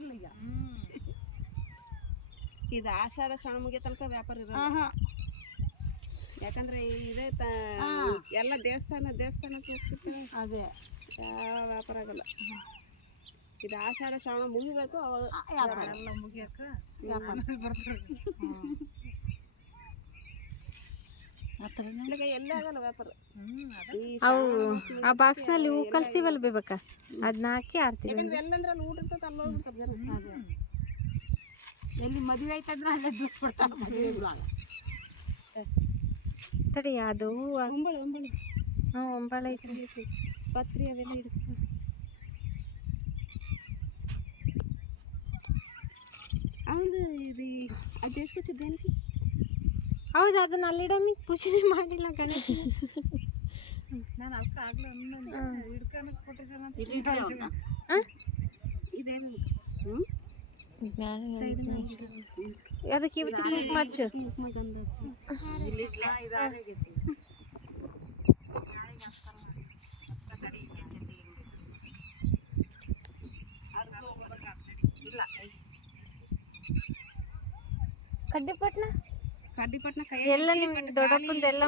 ಇಲ್ಲ ಈಗ. ಇದು ಆಷಾಢ ಶ್ರಾವಣ ಮುಗಿಯೋ ತನಕ ವ್ಯಾಪಾರ ಇರೋಲ್ಲ. ಯಾಕಂದ್ರೆ ಇದೇ ಎಲ್ಲ ದೇವಸ್ಥಾನಕ್ಕೆ ಹೋಗ್ತಿರ್ತಾರೆ. ಅದೇ ಯಾವ ವ್ಯಾಪಾರ ಆಗಲ್ಲ. ಇದು ಆಷಾಢ ಶ್ರಾವಣ ಮುಗಿಬೇಕು, ಅವಾಗ ವ್ಯಾಪಾರ ಎಲ್ಲ ಮುಗಿಯಕ್ಕೆ ವ್ಯಾಪಾರ ಬರ್ತಾರೆ. ಎಲ್ಲೇ ಆಗಲ್ಲ ವ್ಯಾಪಾರ. ಅವು ಆ ಬಾಕ್ಸ್ನಲ್ಲಿ ಹೂ ಕಲ್ಸಿವಲ್ಲ ಬೇಬೇಕ, ಅದನ್ನ ಹಾಕಿ ಆರ್ತೀವಿ. ಯಾಕಂದ್ರೆ ಎಲ್ಲಂದ್ರೆ ಅಲ್ಲಿ ಊಟ ಇರ್ತದೆ, ಅಲ್ಲಿ ಹೋಗ್ಬಿಡ್ತಾರೆ ಜನ. ಅದೇ ಎಲ್ಲಿ ಮದುವೆ ಆಯ್ತಂದ್ರೆ ಅಲ್ಲೇ ದುಡ್ಡು ಕೊಡ್ತಾರೆ. ತಡಿ ಅದು ಒಂಬಳೆ ಒಂಬಾಳೆ ಪತ್ರಿ ಅವೆಲ್ಲ ಇರುತ್ತೆ. ಅವನು ಇದು ಅದು ಎಸ್ಕೊಚ್ಚಿದ್ದೇನಕ್ಕೆ? ಹೌದು, ಅದನ್ನ ಅಲ್ಲಿಡಮಿ ಪೂಜೆ ಮಾಡಿಲ್ಲ ಗಣೇಶ. ನಾನು ಅದಕ್ಕೆ ಆಗ್ಲೂ ಹಿಡ್ಕನಕ್ಕೆ ಕೊಟ್ಟಿದ್ದೇನೆ. ಇದೇನು ಅದಕ್ಕೆ ಇವತ್ತು ಕುಂಕುಮ ಹಚ್ಚು. ಕಡ್ಡಿಪಟ್ನ ಕಡ್ಡಿಪಟ್ನ ಎಲ್ಲ ನಿಮ್ ದೊಡ್ಡಪ್ಪಂದೆಲ್ಲ